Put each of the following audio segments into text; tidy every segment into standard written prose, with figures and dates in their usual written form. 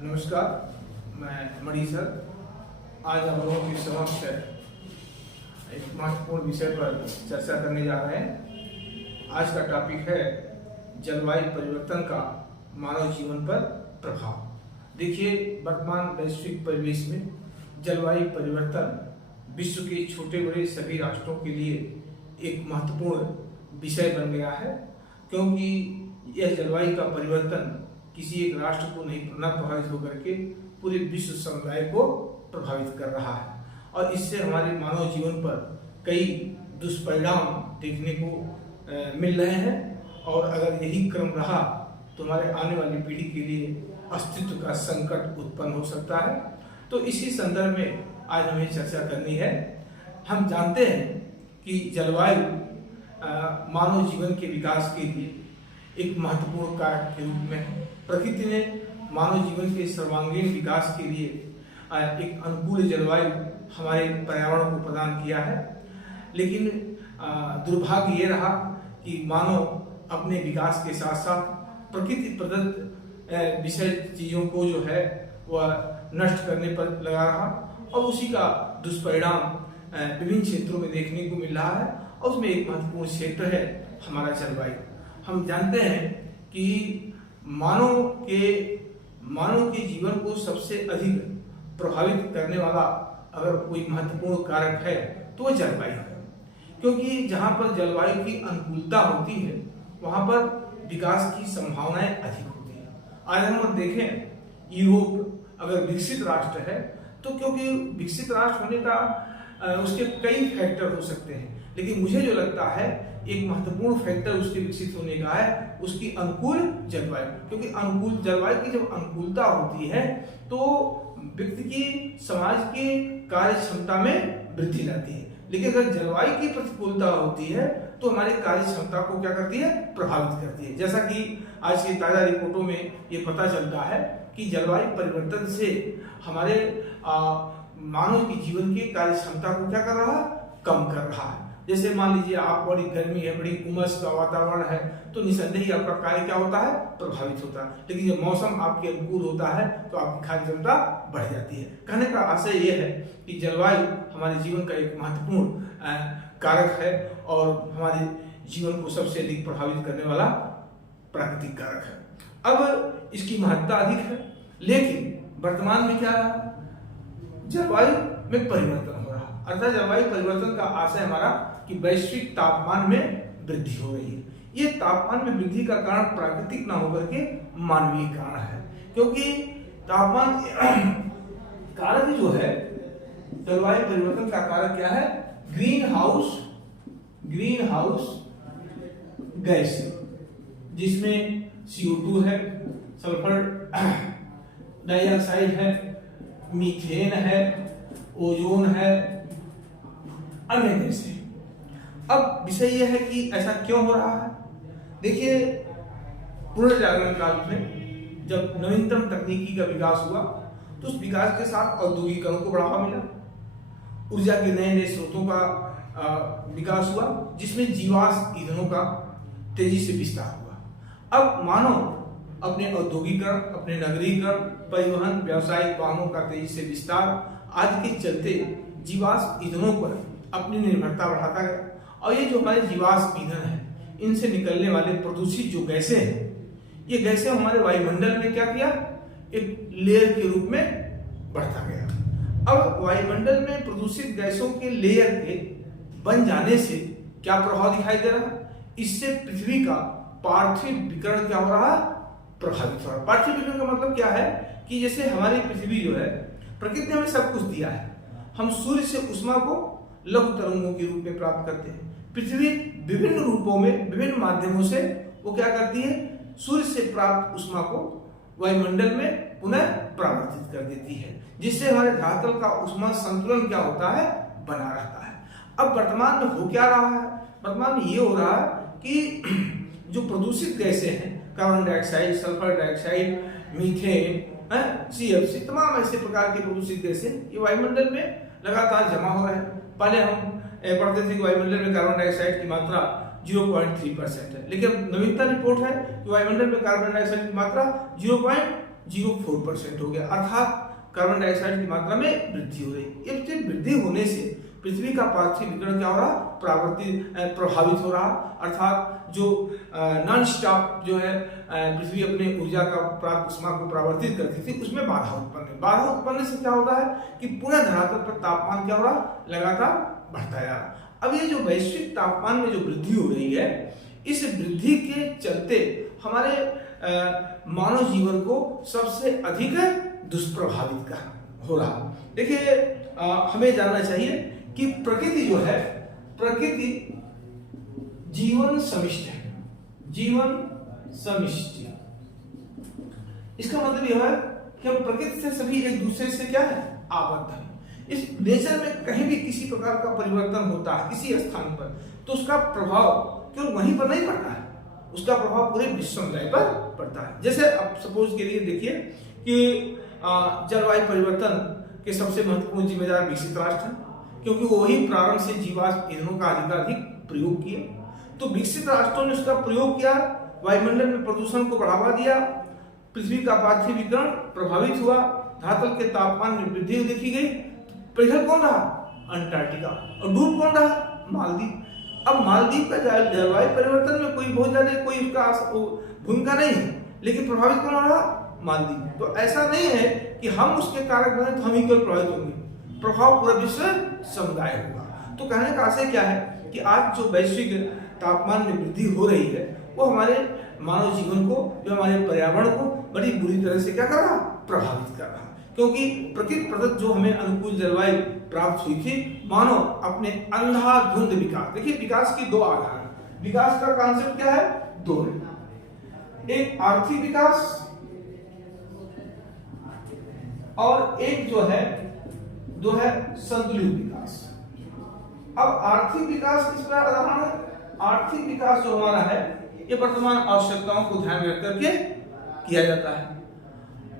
नमस्कार, मैं मणि सर। आज हम लोगों के समक्ष एक महत्वपूर्ण विषय पर चर्चा करने जा रहे हैं। आज का टॉपिक है जलवायु परिवर्तन का मानव जीवन पर प्रभाव। देखिए, वर्तमान वैश्विक परिवेश में जलवायु परिवर्तन विश्व के छोटे बड़े सभी राष्ट्रों के लिए एक महत्वपूर्ण विषय बन गया है, क्योंकि यह जलवायु का परिवर्तन किसी एक राष्ट्र को नहीं प्रभावित होकर के पूरे विश्व समुदाय को प्रभावित कर रहा है और इससे हमारे मानव जीवन पर कई दुष्परिणाम देखने को मिल रहे हैं। और अगर यही क्रम रहा तो हमारे आने वाली पीढ़ी के लिए अस्तित्व का संकट उत्पन्न हो सकता है। तो इसी संदर्भ में आज हमें चर्चा करनी है। हम जानते हैं कि जलवायु मानव जीवन के विकास के लिए एक महत्वपूर्ण कारक के रूप में है। प्रकृति ने मानव जीवन के सर्वांगीण विकास के लिए एक अनुकूल जलवायु हमारे पर्यावरण को प्रदान किया है, लेकिन दुर्भाग्य ये रहा कि मानव अपने विकास के साथ साथ प्रकृति प्रदत्त विषय चीज़ों को जो है वह नष्ट करने पर लगा रहा और उसी का दुष्परिणाम विभिन्न क्षेत्रों में देखने को मिल रहा है। और उसमें एक महत्वपूर्ण क्षेत्र है हमारा जलवायु। हम जानते हैं कि मानव के जीवन को सबसे अधिक प्रभावित करने वाला अगर कोई महत्वपूर्ण कारक है तो वह जलवायु है, क्योंकि जहाँ पर जलवायु की अनुकूलता होती है वहाँ पर विकास की संभावनाएं अधिक होती है। आज हम देखें, यूरोप अगर विकसित राष्ट्र है तो क्योंकि विकसित राष्ट्र होने का उसके कई फैक्टर हो सकते हैं, लेकिन मुझे जो लगता है एक महत्वपूर्ण फैक्टर उसके विकसित होने का है उसकी अनुकूल जलवायु। क्योंकि अनुकूल जलवायु की जब अनुकूलता होती है तो व्यक्ति की समाज की कार्य क्षमता में वृद्धि लाती है, लेकिन अगर जलवायु की प्रतिकूलता होती है तो हमारी कार्य क्षमता को क्या करती है, प्रभावित करती है। जैसा कि आज की ताजा रिपोर्टों में ये पता चलता है कि जलवायु परिवर्तन से हमारे मानव के जीवन की कार्य क्षमता को क्या कर रहा है, कम कर रहा है। जैसे मान लीजिए आप बड़ी गर्मी है, बड़ी उमस का वातावरण है, तो निसंदेह ही आपका कार्य क्या होता है, प्रभावित होता है। लेकिन जब मौसम आपके अनुकूल होता है तो आपकी कार्य क्षमता बढ़ जाती है। कहने का आशय यह है कि जलवायु हमारे जीवन का एक महत्वपूर्ण कारक है और हमारे जीवन को सबसे अधिक प्रभावित करने वाला प्राकृतिक कारक है। अब इसकी महत्ता अधिक है, लेकिन वर्तमान में क्या जलवायु में परिवर्तन हो रहा। अर्थात जलवायु परिवर्तन का आशय हमारा कि वैश्विक तापमान में वृद्धि हो रही है। ये तापमान में वृद्धि का कारण प्राकृतिक ना होकर के मानवीय कारण है, क्योंकि तापमान कारक जो है जलवायु परिवर्तन का कारक क्या है, ग्रीन हाउस गैस, जिसमें CO2 है, सल्फर डाइऑक्साइड है, मीथेन है, ओजोन है, अन्य गैस है। अब विषय यह है कि ऐसा क्यों हो रहा है। देखिए, पुनर्जागरण काल में जब नवीनतम तकनीकी का विकास हुआ तो उस विकास के साथ औद्योगिकरण को बढ़ावा मिला, ऊर्जा के नए नए स्रोतों का विकास हुआ, जिसमें जीवाश्म ईंधनों का तेजी से विस्तार हुआ। अब मानव अपने औद्योगिकरण, अपने नगरीकरण, परिवहन, व्यावसायिक वाहनों का तेजी से विस्तार आदि के चलते जीवाश्म ईंधनों पर अपनी निर्भरता बढ़ाता गया। और ये जो हमारे जीवाश्म ईंधन है, इनसे निकलने वाले प्रदूषित जो गैसें हैं, ये गैसें हमारे वायुमंडल में क्या किया, एक लेयर के रूप में बढ़ता गया। अब वायुमंडल में प्रदूषित गैसों के लेयर के बन जाने से क्या प्रभाव दिखाई दे रहा है, इससे पृथ्वी का पार्थिव विकिरण क्या हो रहा है, प्रभावित हो रहा है। पार्थिव विकिरण का मतलब क्या है कि जैसे हमारी पृथ्वी जो है, प्रकृति ने हमें सब कुछ दिया है, हम सूर्य से उष्मा को लघु तरंगों के रूप में प्राप्त करते हैं। पृथ्वी विभिन्न रूपों में, विभिन्न माध्यमों से वो क्या करती है, सूर्य से प्राप्त उष्मा को वायुमंडल में पुनः परावर्तित कर देती है, जिससे हमारे धरातल का उष्मा संतुलन क्या होता है, बना रहता है। अब वर्तमान में हो क्या रहा है, वर्तमान में ये हो रहा है कि जो प्रदूषित गैसें हैं, carbon dioxide, sulphur dioxide, methane, CFC, तमाम ऐसे प्रकार के प्रदूषित गैसें ये वायुमंडल में लगातार जमा हो रहे हैं। पहले हम पढ़ते थे कि वायुमंडल में कार्बन डाइऑक्साइड की मात्रा 0.3% है, लेकिन नवीनतम रिपोर्ट है कि वायुमंडल में कार्बन डाइऑक्साइड की मात्रा 0.04% हो गया, अर्थात कार्बन डाइऑक्साइड की मात्रा में वृद्धि हो रही है। इससे वृद्धि होने से पृथ्वी का पार्थिव विकिरण क्या हो रहा, प्रभावित हो रहा, अर्थात जो नॉन स्टॉप जो है पृथ्वी अपने ऊर्जा का उष्मा को परावर्तित करती थी, उसमें बाधा उत्पन्न है। बाधा उत्पन्न से क्या होता है कि पूरा धरातल पर तापमान क्या हो रहा, लगातार बढ़ता जा रहा। अब ये जो वैश्विक तापमान में जो वृद्धि हो रही है, इस वृद्धि के चलते हमारे मानव जीवन को सबसे अधिक दुष्प्रभावित हो रहा। देखिए हमें जानना चाहिए कि प्रकृति जो है, प्रकृति जीवन समिष्ट है, जीवन समिष्टि। इसका मतलब यह है कि हम प्रकृति से सभी एक दूसरे से क्या है, आबद्ध है। इस नेचर में कहीं भी किसी प्रकार का परिवर्तन होता है किसी स्थान पर, तो उसका प्रभाव केवल वहीं पर नहीं पड़ता है, उसका प्रभाव पूरे विश्व समुदाय पर पड़ता है। जैसे अब सपोज के लिए देखिए कि जलवायु परिवर्तन के सबसे महत्वपूर्ण जिम्मेदार विकसित राष्ट्र हैं, क्योंकि वही प्रारंभ से जीवाश्म ईंधनों का अधिकाधिक प्रयोग किए। तो विकसित राष्ट्रों ने उसका प्रयोग किया, वायुमंडल में प्रदूषण को बढ़ावा दिया, पृथ्वी का पार्थिव विकिरण प्रभावित हुआ, धरातल के तापमान में वृद्धि देखी गई। पिघल कौन रहा, अंटार्कटिका, और डूब कौन रहा, मालदीव। अब मालदीव का जलवायु परिवर्तन में कोई बहुत ज्यादा कोई उसका भूमिका नहीं है, लेकिन प्रभावित कौन रहा, मालदीव। तो ऐसा नहीं है कि हम उसके कारक बने तो हम ही केवल प्रभावित होंगे, प्रभाव पूरा विश्व समुदाय होगा। तो कहने का आशय क्या है कि आज जो वैश्विक तापमान में वृद्धि हो रही है, वो हमारे मानव जीवन को, जो हमारे पर्यावरण को बड़ी बुरी तरह से क्या कर रहा, प्रभावित कर रहा। क्योंकि प्रकृति प्रदत्त जो हमें अनुकूल जलवायु प्राप्त हुई थी, मानव अपने अंधाधुंध विकास, देखिए विकास की दो आधार, विकास का कॉन्सेप्ट क्या है, दो है, एक आर्थिक विकास और एक जो है संतुलित विकास। अब आर्थिक विकास किस पर आधार है, आर्थिक विकास जो हमारा है ये वर्तमान आवश्यकताओं को ध्यान में रख करके किया जाता है,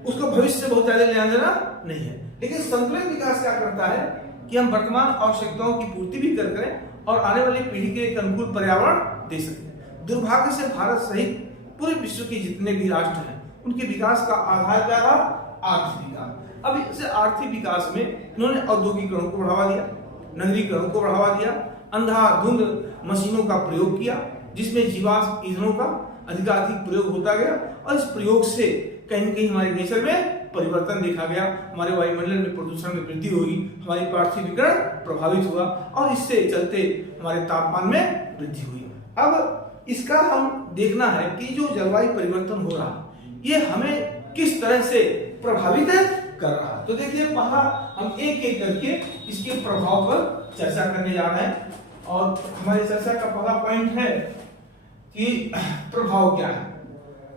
उसको भविष्य से बहुत ज्यादा ध्यान देना नहीं है। लेकिन संतुलित विकास क्या करता है कि हम वर्तमान आवश्यकताओं की पूर्ति भी करें और आने वाली पीढ़ी के एक अनुकूल पर्यावरण दे सकें। दुर्भाग्य से भारत सहित पूरे विश्व के जितने भी राष्ट्र हैं, उनके विकास का आधार क्या रहा, आर्थिक विकास। अब इस आर्थिक विकास में इन्होंने औद्योगिकरण को बढ़ावा दिया, नगरीकरण को बढ़ावा दिया, अंधाधुंध मशीनों का प्रयोग किया, जिसमें जीवाश्म ईंधनों का अधिकाधिक प्रयोग होता गया, और इस प्रयोग से कहीं न कहीं हमारे नेचर में परिवर्तन देखा गया, हमारे वायुमंडल में प्रदूषण में वृद्धि हुई, हमारी पार्थिव विकिरण प्रभावित हुआ, और इससे चलते हमारे तापमान में वृद्धि हुई। अब इसका हम देखना है कि जो जलवायु परिवर्तन हो रहा ये हमें किस तरह से प्रभावित कर रहा है। तो देखिए पहला हम एक एक करके इसके प्रभाव पर चर्चा करने जा रहे हैं, और हमारी चर्चा का पहला पॉइंट है कि प्रभाव क्या है।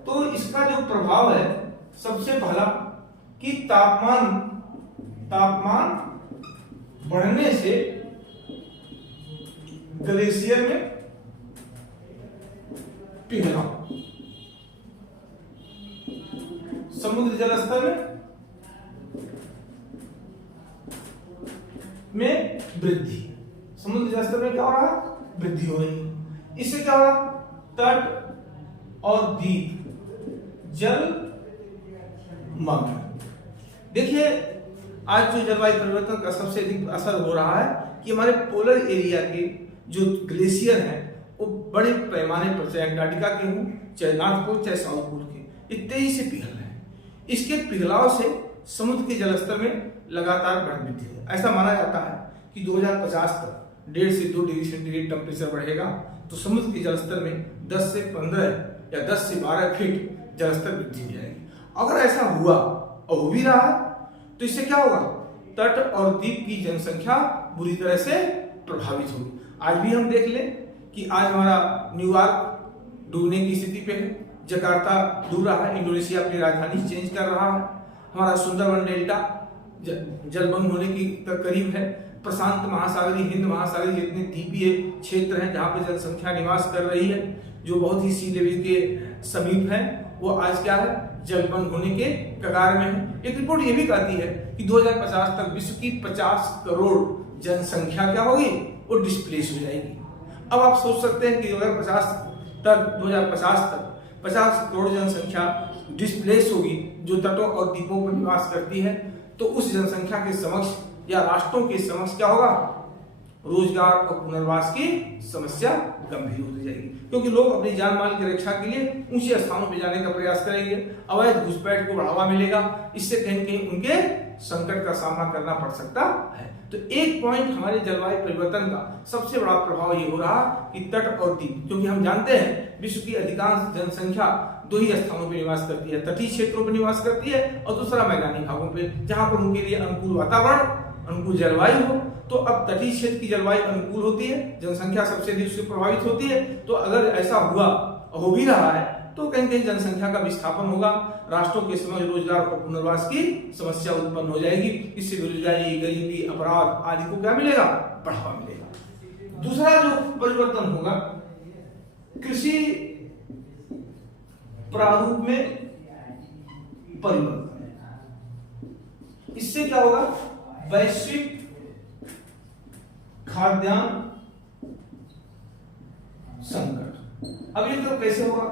तो इसका जो प्रभाव है, सबसे पहला कि तापमान बढ़ने से ग्लेशियर में पिघलाव, समुद्र जल स्तर में वृद्धि, समुद्र जल स्तर में क्या हो रहा है, वृद्धि हो रही है। इससे क्या हो रहा, तट और द्वीप जलमग्न। देखिए आज जो जलवायु परिवर्तन का सबसे अधिक असर हो रहा है कि हमारे पोलर एरिया के जो ग्लेशियर हैं वो बड़े पैमाने पर, चाहे अंटार्कटिका के हों, चाहे नॉर्थ पोल, चाहे साउथ पोल के, ये तेजी से पिघल रहे हैं। इसके पिघलाव से समुद्र के जलस्तर में लगातार वृद्धि है। ऐसा माना जाता है कि 2050 तक 1.5 से 2 डिग्री सेंटीग्रेड टेम्परेचर बढ़ेगा, तो समुद्र के जलस्तर में 10 से 15 या 10 से 12 फीट जलस्तर वृद्धि हो जाएगी। अगर ऐसा हुआ और हो भी रहा है, तो इससे क्या होगा, तट और द्वीप की जनसंख्या बुरी तरह से प्रभावित होगी। आज भी हम देख लें कि आज हमारा न्यूयॉर्क डूबने की स्थिति पे है, जकार्ता डूब रहा है, इंडोनेशिया अपनी राजधानी चेंज कर रहा है, हमारा सुंदरवन डेल्टा जलमग्न होने की करीब है, प्रशांत महासागरीय, हिंद महासागरीय जितने द्वीपीय क्षेत्र हैं जहां पर जनसंख्या निवास कर रही है, जो बहुत ही सी लेवल के समीप है, वो आज क्या है, जलमग्न होने के कगार में है। एक रिपोर्ट ये भी कहती है कि 2050 तक विश्व की 50 करोड़ जनसंख्या क्या होगी, वो डिस्प्लेस हो जाएगी। अब आप सोच सकते हैं कि 2050 तक 50 करोड़ जनसंख्या डिस्प्लेस होगी, जो तटों और द्वीपों पर निवास करती है, तो उस जनसंख्या के समक्ष या राष्ट्रों के समक्ष क्या होगा, रोजगार और पुनर्वास की समस्या गंभीर होती जाएगी, क्योंकि लोग अपनी जान माल की रक्षा के लिए ऊंचे स्थानों पर जाने का प्रयास करेंगे, अवैध घुसपैठ को बढ़ावा मिलेगा, इससे कहीं कहीं उनके संकट का सामना करना पड़ सकता है। तो एक पॉइंट हमारे जलवायु परिवर्तन का सबसे बड़ा प्रभाव ये हो रहा कि तट और द्वीप, क्योंकि हम जानते हैं विश्व की अधिकांश जनसंख्या दो ही स्थानों पर निवास करती है, तटीय क्षेत्रों पर निवास करती है और दूसरा मैदानी भागों पे, जहां पर उनके लिए अनुकूल वातावरण, अनुकूल जलवायु हो। तो अब तटीय क्षेत्र की जलवायु अनुकूल होती है, जनसंख्या सबसे अधिक उससे प्रभावित होती है, तो अगर ऐसा हुआ, हो भी रहा है, तो कहीं कहीं जनसंख्या का विस्थापन होगा, राष्ट्रों के समग्र रोजगार और पुनर्वास की समस्या उत्पन्न हो जाएगी, इससे बेरोजगारी, गरीबी, अपराध आदि को क्या मिलेगा, बढ़ावा मिलेगा। दूसरा जो परिवर्तन होगा, कृषि प्रारूप में परिवर्तन, इससे क्या होगा, वैश्विक खाद्यान्न संकट। अब ये तो कैसे होगा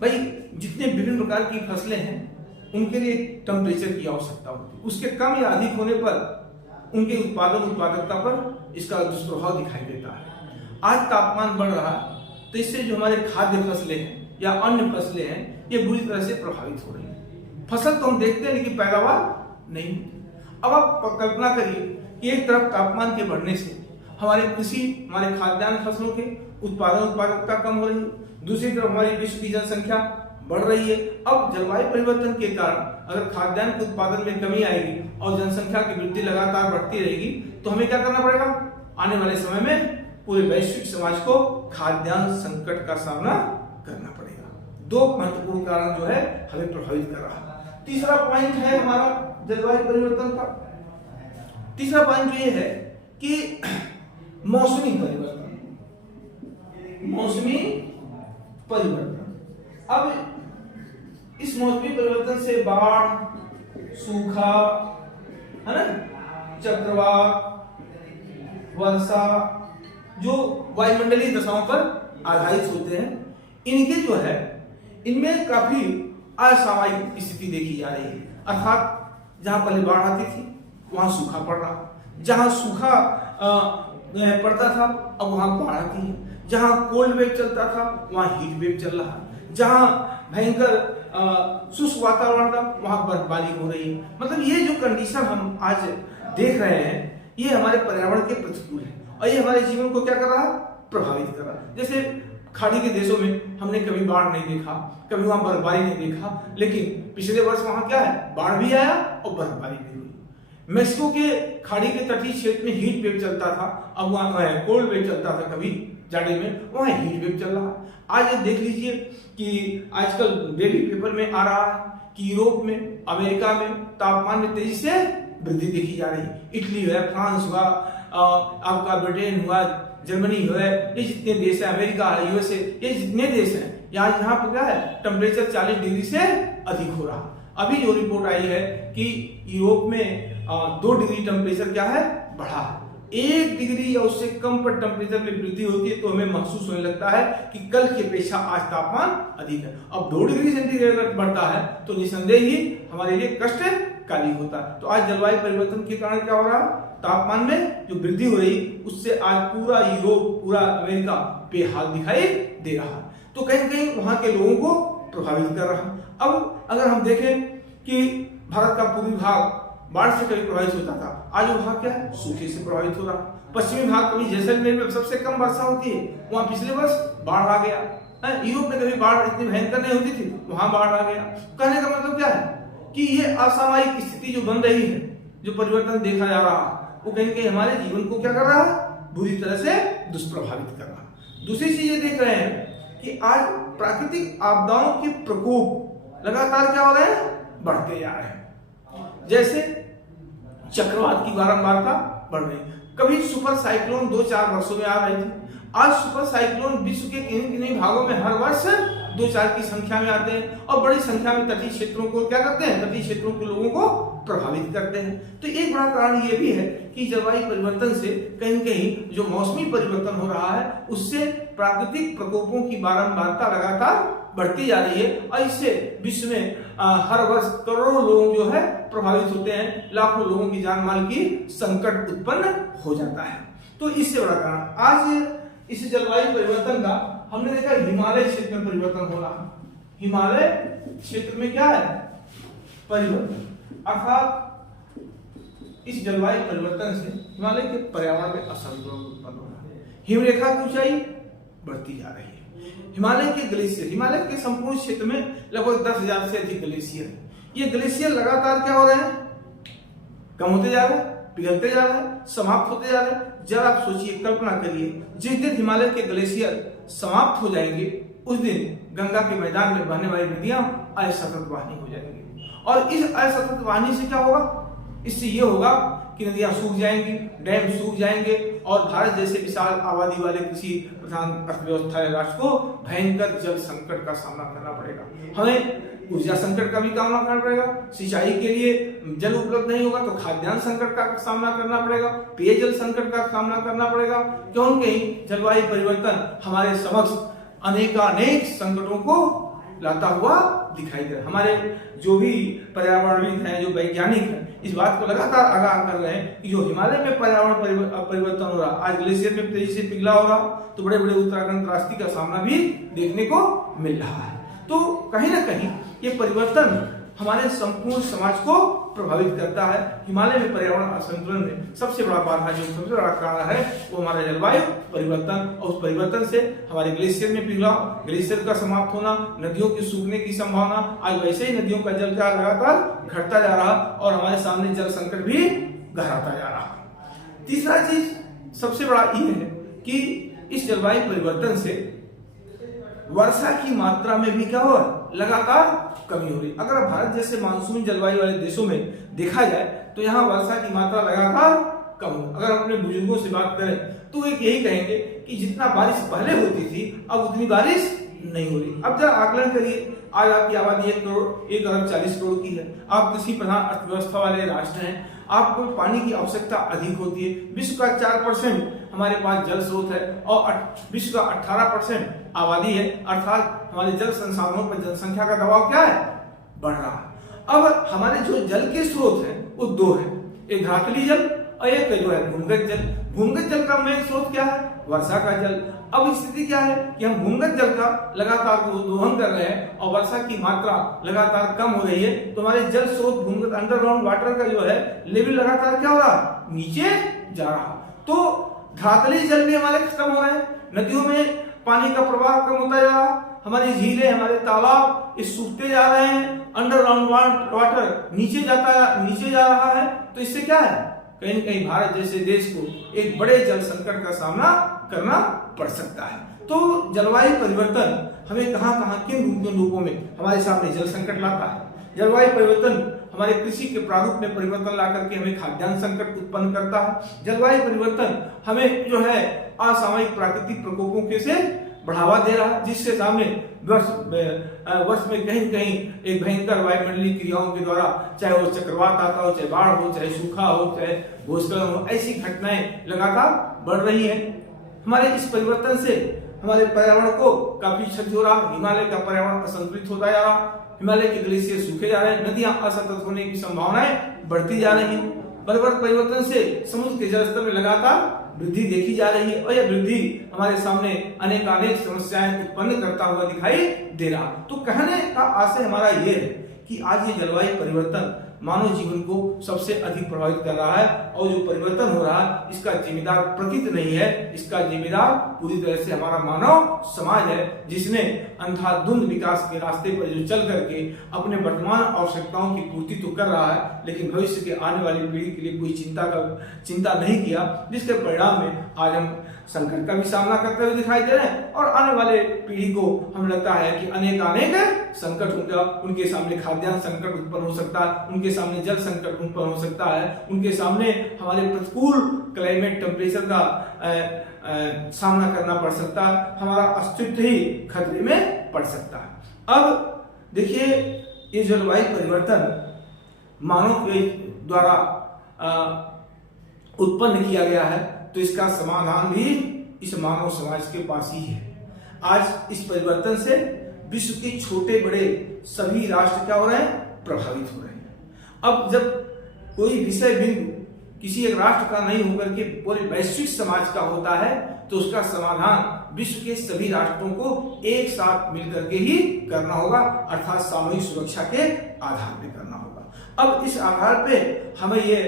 भाई, जितने विभिन्न प्रकार की फसलें हैं उनके लिए टेम्परेचर की आवश्यकता होती है, उसके कम या अधिक होने पर उनके उत्पादकता पर इसका दुष्प्रभाव दिखाई देता है। आज तापमान बढ़ रहा है, तो इससे जो हमारे खाद्य फसलें हैं या अन्य फसलें हैं, ये बुरी तरह से प्रभावित हो रही है। फसल तो हम देखते हैं लेकिन पैदावार नहीं होती। अब आप कल्पना करिए कि एक तरफ तापमान के बढ़ने से हमारे कृषि, हमारे खाद्यान्न फसलों के उत्पादकता कम हो रही है, दूसरी तरफ हमारी विश्व की जनसंख्या बढ़ रही है। अब जलवायु परिवर्तन के कारण अगर खाद्यान्न के उत्पादन में कमी आएगी और जनसंख्या की वृद्धि लगातार बढ़ती रहेगी, तो हमें क्या करना पड़ेगा, आने वाले समय में पूरे वैश्विक समाज को खाद्यान्न संकट का सामना करना पड़ेगा। दो महत्वपूर्ण कारण जो है हमें प्रभावित कर रहा है। तीसरा पॉइंट है हमारा जलवायु परिवर्तन का, तीसरा पॉइंट ये है कि मौसमी परिवर्तन। मौसमी परिवर्तन, अब इस मौसमी परिवर्तन से बाढ़, सूखा, है ना, चक्रवात, वर्षा, जो वायुमंडलीय दशाओं पर आधारित होते हैं, इनके जो है इनमें काफी असामायिक स्थिति देखी जा रही है। अर्थात जहां पहले बाढ़ आती थी वहां सूखा पड़ रहा, जहां सूखा पड़ता था अब वहां बाढ़ आती है, जहां कोल्ड वेव चलता था वहां हीट वेव चल रहा है, जहां भयंकर शुष्क वातावरण था वहां बर्फबारी हो रही है। मतलब ये जो कंडीशन हम आज देख रहे हैं, ये हमारे पर्यावरण के प्रतिकूल है और ये हमारे जीवन को क्या कर रहा है, प्रभावित कर रहा है। जैसे खाड़ी के देशों में हमने कभी बाढ़ नहीं देखा, कभी वहां बर्फबारी नहीं देखा, लेकिन पिछले वर्ष वहां क्या है, बाढ़ भी आया और बर्फबारी भी हुई। मेक्सिको के खाड़ी के तटीय क्षेत्र में हीट वेव चलता था, अब वहां कोल्ड वेव चलता था, कभी जाड़े में वहां हीट वेव चल रहा है। आज देख लीजिए कि आजकल डेली पेपर में आ रहा है कि यूरोप में, अमेरिका में तापमान में तेजी से वृद्धि देखी जा रही है। इटली है, फ्रांस हुआ, आपका ब्रिटेन हुआ, जर्मनी हुआ, ये जितने देश है, अमेरिका है, यूएसए, ये जितने देश हैं, यहाँ पर क्या है, टेम्परेचर 40 डिग्री से अधिक हो रहा। अभी जो रिपोर्ट आई है कि यूरोप में 2 डिग्री टेम्परेचर क्या है, बढ़ा है। 1 डिग्री या उससे कम पर टेम्परेचर में वृद्धि होती है तो हमें महसूस होने लगता है कि कल की अपेक्षा आज तापमान अधिक है। अब 2 डिग्री सेंटीग्रेड बढ़ता है तो निसंदेह ही हमारे लिए कष्टकारी होता है। तो आज जलवायु परिवर्तन के कारण क्या हो रहा है, तापमान में जो वृद्धि हो रही, उससे आज पूरा यूरोप, पूरा अमेरिका बेहाल दिखाई दे रहा है। तो कहीं कहीं वहां के लोगों को प्रभावित कर रहा है। अब अगर हम देखें कि भारत का पूर्वी भाग बाढ़ से कभी प्रभावित होता था, आज वो भाग क्या है, सूखे से प्रभावित हो रहा। पश्चिमी भाग कभी जैसलमेर में सबसे कम वर्षा होती है, वहां पिछले वर्ष बाढ़ आ गया। यूरोप में कभी बाढ़ इतनी भयंकर नहीं होती थी, वहां बाढ़ आ गया। कहने का मतलब क्या है कि ये असामयिक स्थिति जो बन रही है, जो परिवर्तन देखा जा रहा है, वो कहीं कहीं हमारे जीवन को क्या कर रहा है, बुरी तरह से दुष्प्रभावित कर रहा है। दूसरी चीज ये देख रहे हैं कि आज प्राकृतिक आपदाओं के प्रकोप लगातार क्या हो रहे हैं, बढ़ते जा रहे हैं। जैसे चक्रवात की बारंबारता बढ़ रही, कभी सुपर साइक्लोन 2-4 वर्षों में आ रही थी, आज सुपर साइक्लोन विश्व के किन्हीं भागों में हर वर्ष 2-4 की संख्या में आते हैं और बड़ी संख्या में तटीय क्षेत्रों को क्या करते हैं, तटीय क्षेत्रों के लोगों को प्रभावित करते हैं। तो एक बड़ा कारण ये भी है कि जलवायु परिवर्तन से कहीं जो मौसमी परिवर्तन हो रहा है, उससे प्राकृतिक प्रकोपों की बारंबारता लगातार बढ़ती जा रही है और इससे विश्व में हर वर्ष करोड़ों लोग जो है प्रभावित होते हैं, लाखों लोगों की जान माल की संकट उत्पन्न हो जाता है। तो इससे बड़ा कारण आज इस जलवायु परिवर्तन का हमने देखा हिमालय क्षेत्र में परिवर्तन हो रहा। हिमालय क्षेत्र में क्या है? परिवर्तन, अर्थात इस जलवायु परिवर्तन से हिमालय के पर्यावरण में असंतुलन उत्पन्न हो रहा है। हिमरेखा की ऊंचाई बढ़ती जा रही है। हिमालय के ग्लेशियर, हिमालय के संपूर्ण क्षेत्र में लगभग 10,000 से अधिक ग्लेशियर है। ये ग्लेशियर लगातार क्या हो रहे हैं? कम होते जा रहे हैं, पिघलते जा रहे हैं, समाप्त होते जा रहे हैं। जरा आप सोचिए, कल्पना करिए, जिस दिन हिमालय के ग्लेशियर समाप्त हो जाएंगे उस दिन गंगा के मैदान में बहने वाली नदियां असतत वाहिनी हो जाएंगी। और इस असतत वाहिनी से क्या होगा? इससे ये होगा कि नदियां सूख जाएंगी, डैम सूख जाएंगे और भारत जैसे विशाल आबादी वाले कृषि प्रधान अर्थव्यवस्था राष्ट्र को भयंकर जल संकट का सामना करना पड़ेगा। हमें ऊर्जा संकट का भी सामना करना पड़ेगा, सिंचाई के लिए जल उपलब्ध नहीं होगा तो खाद्यान्न संकट का सामना करना पड़ेगा, पेयजल संकट का सामना करना पड़ेगा। क्योंकि जलवायु परिवर्तन हमारे समक्ष अनेकानेक संकटों को लाता हुआ दिखाई दे रहा है। हमारे जो भी पर्यावरणविद हैं, जो वैज्ञानिक हैं, इस बात को लगातार आगाह कर रहे हैं कि जो हिमालय में पर्यावरण परिवर्तन हो रहा, आज ग्लेशियर में तेजी से पिघला होगा तो बड़े बड़े उत्तराखंड त्रासदी का सामना भी देखने को मिल रहा है। तो कहीं ना कहीं ये परिवर्तन हमारे संपूर्ण समाज को प्रभावित करता है। हिमालय में पर्यावरण असंतुलन में सबसे बड़ा बाधा, जो सबसे बड़ा कारण है, वो हमारा जलवायु परिवर्तन। और उस परिवर्तन से हमारे ग्लेशियर में पिघलाव, ग्लेशियर का समाप्त होना, नदियों के सूखने की संभावना, आज वैसे ही नदियों का जल का लगातार घटता जा रहा और हमारे सामने जल संकट भी गहराता जा रहा। तीसरा चीज सबसे बड़ा ये है कि इस जलवायु परिवर्तन से वर्षा की मात्रा में भी क्या हो, लगातार कमी हो रही। अगर भारत जैसे मानसून जलवायु वाले देशों में देखा जाए तो यहाँ वर्षा की मात्रा लगातार कम हो। अगर अपने बुजुर्गों से बात करें तो एक यही कहेंगे कि जितना बारिश पहले होती थी अब उतनी बारिश नहीं हो रही। अब जरा आकलन करिए, आज आपकी आबादी 1 अरब 40 करोड़ की है, आप कृषि प्रधान अर्थव्यवस्था वाले राष्ट्र हैं, आपको पानी की आवश्यकता अधिक होती है। विश्व का 4% हमारे पास जल स्रोत है और विश्व का 18% आबादी है, अर्थात हमारे जल संसाधनों पर जनसंख्या का दबाव क्या है? बढ़ रहा है। अब हमारे जो जल के स्रोत हैं वो 2 हैं, एक धातुली जल और एक जो है भूमिगत जल। भूमिगत जल का मेन स्रोत क्या है? वर्षा का जल। अब स्थिति क्या है कि हम भूमिगत जल का लगातार दोहन कर रहे हैं और वर्षा की मात्रा लगातार कम हो रही है, तो हमारे जल स्रोत भूमिगत अंडरग्राउंड वाटर का जो है लेवल लगातार क्या हो रहा? नीचे जा रहा। तो धातुली जल भी हमारे खत्म हो रहे हैं, नदियों में पानी का प्रवाह कम होता जा रहा, हमारी झीलें, हमारे तालाब इस सूखते जा रहे हैं, अंडरग्राउंड वाटर नीचे जा रहा है। तो इससे क्या है, कहीं न कहीं भारत जैसे देश को एक बड़े जल संकट का सामना करना पड़ सकता है। तो जलवायु परिवर्तन हमें कहाँ किन रूपों में हमारे सामने जल संकट लाता है। जलवायु परिवर्तन हमारे कृषि के प्रारूप में परिवर्तन ला करके हमें खाद्यान्न संकट उत्पन्न करता है। जलवायु परिवर्तन हमें जो है असामयिक प्राकृतिक प्रकोपों के से बढ़ावा दे रहा है, जिसके सामने वर्ष में कहीं कहीं एक भयंकर वायुमंडलीय क्रियाओं के द्वारा, चाहे वो चक्रवात आता हो, चाहे बाढ़ हो, चाहे सूखा हो, चाहे भूस्खलन हो, ऐसी घटनाएं लगातार बढ़ रही हैं। हमारे इस परिवर्तन से हमारे पर्यावरण को काफी क्षति हो रहा। हिमालय का पर्यावरण असंतुलित होता जा रहा, हिमालय के ग्लेशियर सूखे जा रहे हैं, नदियां असतत होने की संभावनाएं बढ़ती जा रही हैं। परिवर्तन से समुद्र के जलस्तर में लगातार वृद्धि देखी जा रही है और यह वृद्धि हमारे सामने अनेक समस्याएं उत्पन्न करता हुआ दिखाई दे रहा। तो कहने का आशय हमारा ये है कि आज ये जलवायु परिवर्तन मानव जीवन को सबसे अधिक प्रभावित कर रहा है और जो परिवर्तन हो रहा है इसका जिम्मेदार प्रकृति नहीं है, इसका जिम्मेदार पूरी तरह से हमारा मानव समाज है, जिसने अंधाधुंध विकास के रास्ते पर जो चल करके अपने वर्तमान आवश्यकताओं की पूर्ति तो कर रहा है, लेकिन भविष्य के आने वाली पीढ़ी के लिए कोई चिंता नहीं किया, जिसके परिणाम में आज हम संकट का भी सामना करते हुए दिखाई दे रहे हैं और आने वाले पीढ़ी को हम लगता है कि अनेक संकट होगा। उनके सामने खाद्यान्न संकट उत्पन्न हो सकता है, उनके सामने जल संकट उत्पन्न हो सकता है, उनके सामने हमारे प्रतिकूल क्लाइमेट टेम्परेचर का सामना करना पड़ सकता है, हमारा अस्तित्व ही खतरे में पड़ सकता है। अब देखिए, ये जलवायु परिवर्तन मानव के द्वारा उत्पन्न किया गया है, तो इसका समाधान भी इस मानव समाज के पास ही है। आज इस परिवर्तन से विश्व के छोटे बड़े सभी राष्ट्र क्या हो रहे हैं, प्रभावित हो रहे हैं। अब जब कोई विषय बिंदु किसी एक राष्ट्र का नहीं होकर के पूरे वैश्विक समाज का होता है तो उसका समाधान विश्व के सभी राष्ट्रों को एक साथ मिलकर के ही करना होगा, अर्थात सामूहिक सुरक्षा के आधार पर करना होगा। अब इस आधार पे हमें ये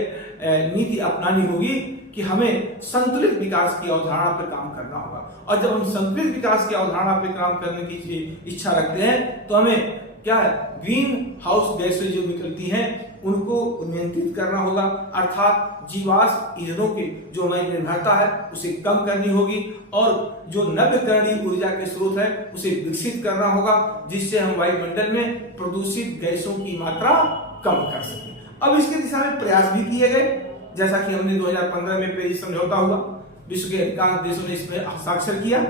नीति अपनानी होगी कि हमें संतुलित विकास की अवधारणा पर काम करना होगा, और जब हम संतुलित विकास की अवधारणा पर काम करने की इच्छा रखते हैं तो हमें क्या है, ग्रीन हाउस गैसें जो निकलती हैं उनको नियंत्रित करना होगा, अर्थात जीवाश्म ईंधनों की जो हमारी निर्भरता है उसे कम करनी होगी, और जो नवीकरणीय ऊर्जा के स्रोत है उसे विकसित करना होगा, जिससे हम वायुमंडल में प्रदूषित गैसों की मात्रा कम कर सकें। अब इसके दिशा में प्रयास भी किए गए, जैसा कि हमने 2015 में पेरिस समझौता हुआ, विश्व के अधिकांश देशों ने इसमें हस्ताक्षर किया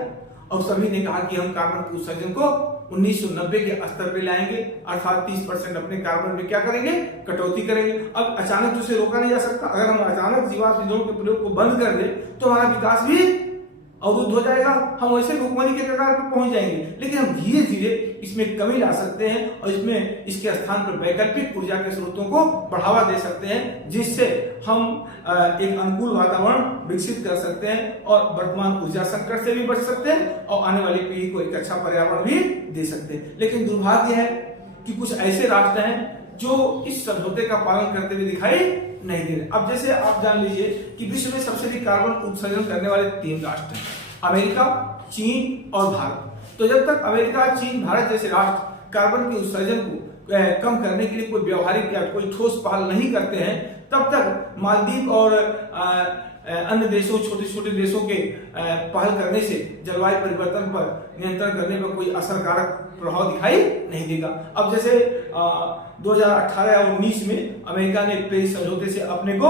और सभी ने कहा कि हम कार्बन के उत्सर्जन को 1990 के स्तर पे लाएंगे, अर्थात 30% अपने कार्बन में क्या करेंगे, कटौती करेंगे। अब अचानक उसे रोका नहीं जा सकता। अगर हम अचानक जीवाश्म ईंधनों के प्रयोग को बंद कर दें तो हमारा विकास भी अवरुद्ध हो जाएगा, हम वैसे भुखमरी के कगार पर पहुंच जाएंगे। लेकिन हम धीरे धीरे इसमें कमी ला सकते हैं और इसमें इसके स्थान पर वैकल्पिक ऊर्जा के स्रोतों को बढ़ावा दे सकते हैं, जिससे हम एक अनुकूल वातावरण विकसित कर सकते हैं और वर्तमान ऊर्जा संकट से भी बच सकते हैं और आने वाली पीढ़ी को एक अच्छा पर्यावरण भी दे सकते हैं। लेकिन दुर्भाग्य है कि कुछ ऐसे राष्ट्र हैं जो इस समझौते का पालन करते हुए दिखाई नहीं दे रहे। अब जैसे आप जान लीजिए कि विश्व में सबसे अधिक कार्बन उत्सर्जन करने वाले 3 राष्ट्र हैं, अमेरिका, चीन और भारत। तो जब तक अमेरिका, चीन, भारत जैसे राष्ट्र कार्बन के उत्सर्जन को कम करने के लिए कोई व्यवहारिक या कोई ठोस पहल नहीं करते हैं, तब तक मालदीव और अन्य देशों, छोटे छोटे देशों के पहल करने से जलवायु परिवर्तन पर नियंत्रण करने में कोई असरकारक प्रभाव दिखाई नहीं देगा। अब जैसे 2018 और 19 में अमेरिका ने पेरिस समझौते से अपने को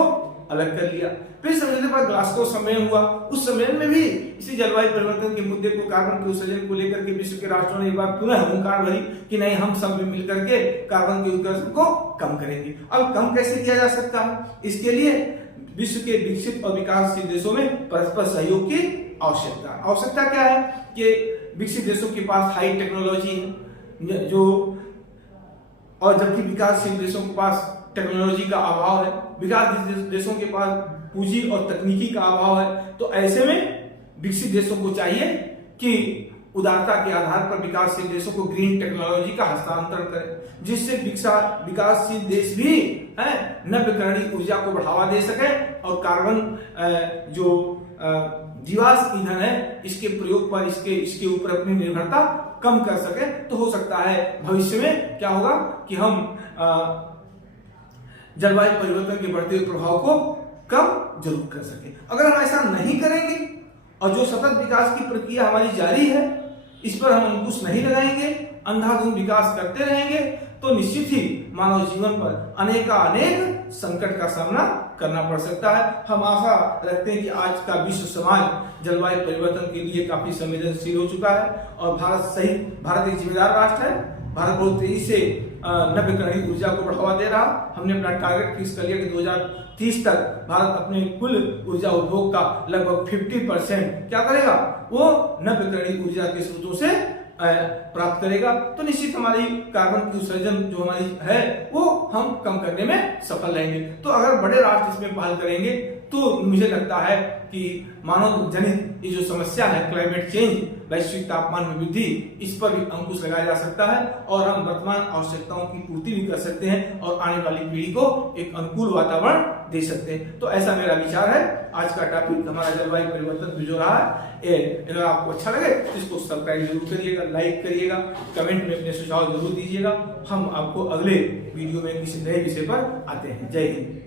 अलग कर लिया। पेरिस समझौते पर ग्लासगो सम्मेलन हुआ, उस सम्मेलन में भी इसी जलवायु परिवर्तन के मुद्दे को, कार्बन के उत्सर्जन को लेकर के विश्व के राष्ट्रों ने एक बार पुनः हुंकार भरी कि नहीं, हम सब मिलकर के कार्बन के उत्सर्जन को कम करेंगे। अब कम कैसे किया जा सकता है? इसके लिए विश्व के विकसित और विकासशील देशों में परस्पर सहयोग की आवश्यकता क्या है कि विकसित देशों के पास हाई टेक्नोलॉजी है जो, और जबकि विकासशील देशों के पास टेक्नोलॉजी का अभाव है, विकास देशों के पास पूंजी और तकनीकी का अभाव है। तो ऐसे में विकसित देशों को चाहिए कि उदारता के आधार पर विकासशील देशों को ग्रीन टेक्नोलॉजी का हस्तांतरण करें, जिससे विकासशील देश भी नवीकरणीय ऊर्जा को बढ़ावा दे सके और कार्बन जो जीवाश्म ईंधन है इसके प्रयोग पर, इसके ऊपर अपनी निर्भरता कम कर सके। तो हो सकता है भविष्य में क्या होगा कि हम जलवायु परिवर्तन के बढ़ते हुए प्रभाव को कम जरूर कर सके। अगर हम ऐसा नहीं करेंगे और जो सतत विकास की प्रक्रिया हमारी जारी है इस पर हम अंकुश नहीं लगाएंगे, अंधाधुंध विकास करते रहेंगे, तो निश्चित ही मानव जीवन पर अनेक संकट का सामना करना पड़ सकता है। हम आशा रखते हैं कि आज का विश्व समाज जलवायु परिवर्तन के लिए काफी संवेदनशील हो चुका है और भारत एक जिम्मेदार राष्ट्र है। भारत बहुत तेजी से नवीकरणीय ऊर्जा को बढ़ावा दे रहा। हमने अपना टारगेट फिक्स कर लिया कि 2030 तक भारत अपने कुल ऊर्जा उपभोग का लगभग 50% क्या करेगा, वो नवीकरणीय ऊर्जा के स्रोतों से प्राप्त करेगा। तो निश्चित हमारी कार्बन की उत्सर्जन जो हमारी है वो हम कम करने में सफल रहेंगे। तो अगर बड़े राष्ट्र इसमें पहल करेंगे तो मुझे लगता है कि मानव जनित ये जो समस्या है क्लाइमेट चेंज, वैश्विक तापमान में वृद्धि, इस पर भी अंकुश लगाया जा सकता है और हम वर्तमान आवश्यकताओं की पूर्ति भी कर सकते हैं और आने वाली पीढ़ी को एक अनुकूल वातावरण दे सकते हैं। तो ऐसा मेरा विचार है। आज का टॉपिक हमारा जलवायु परिवर्तन पे जो रहा है, अगर आपको अच्छा लगे तो इसको सब्सक्राइब जरूर करिएगा, लाइक करिएगा, कमेंट में अपने सुझाव जरूर दीजिएगा। हम आपको अगले वीडियो में किसी नए विषय पर आते हैं। जय हिंद।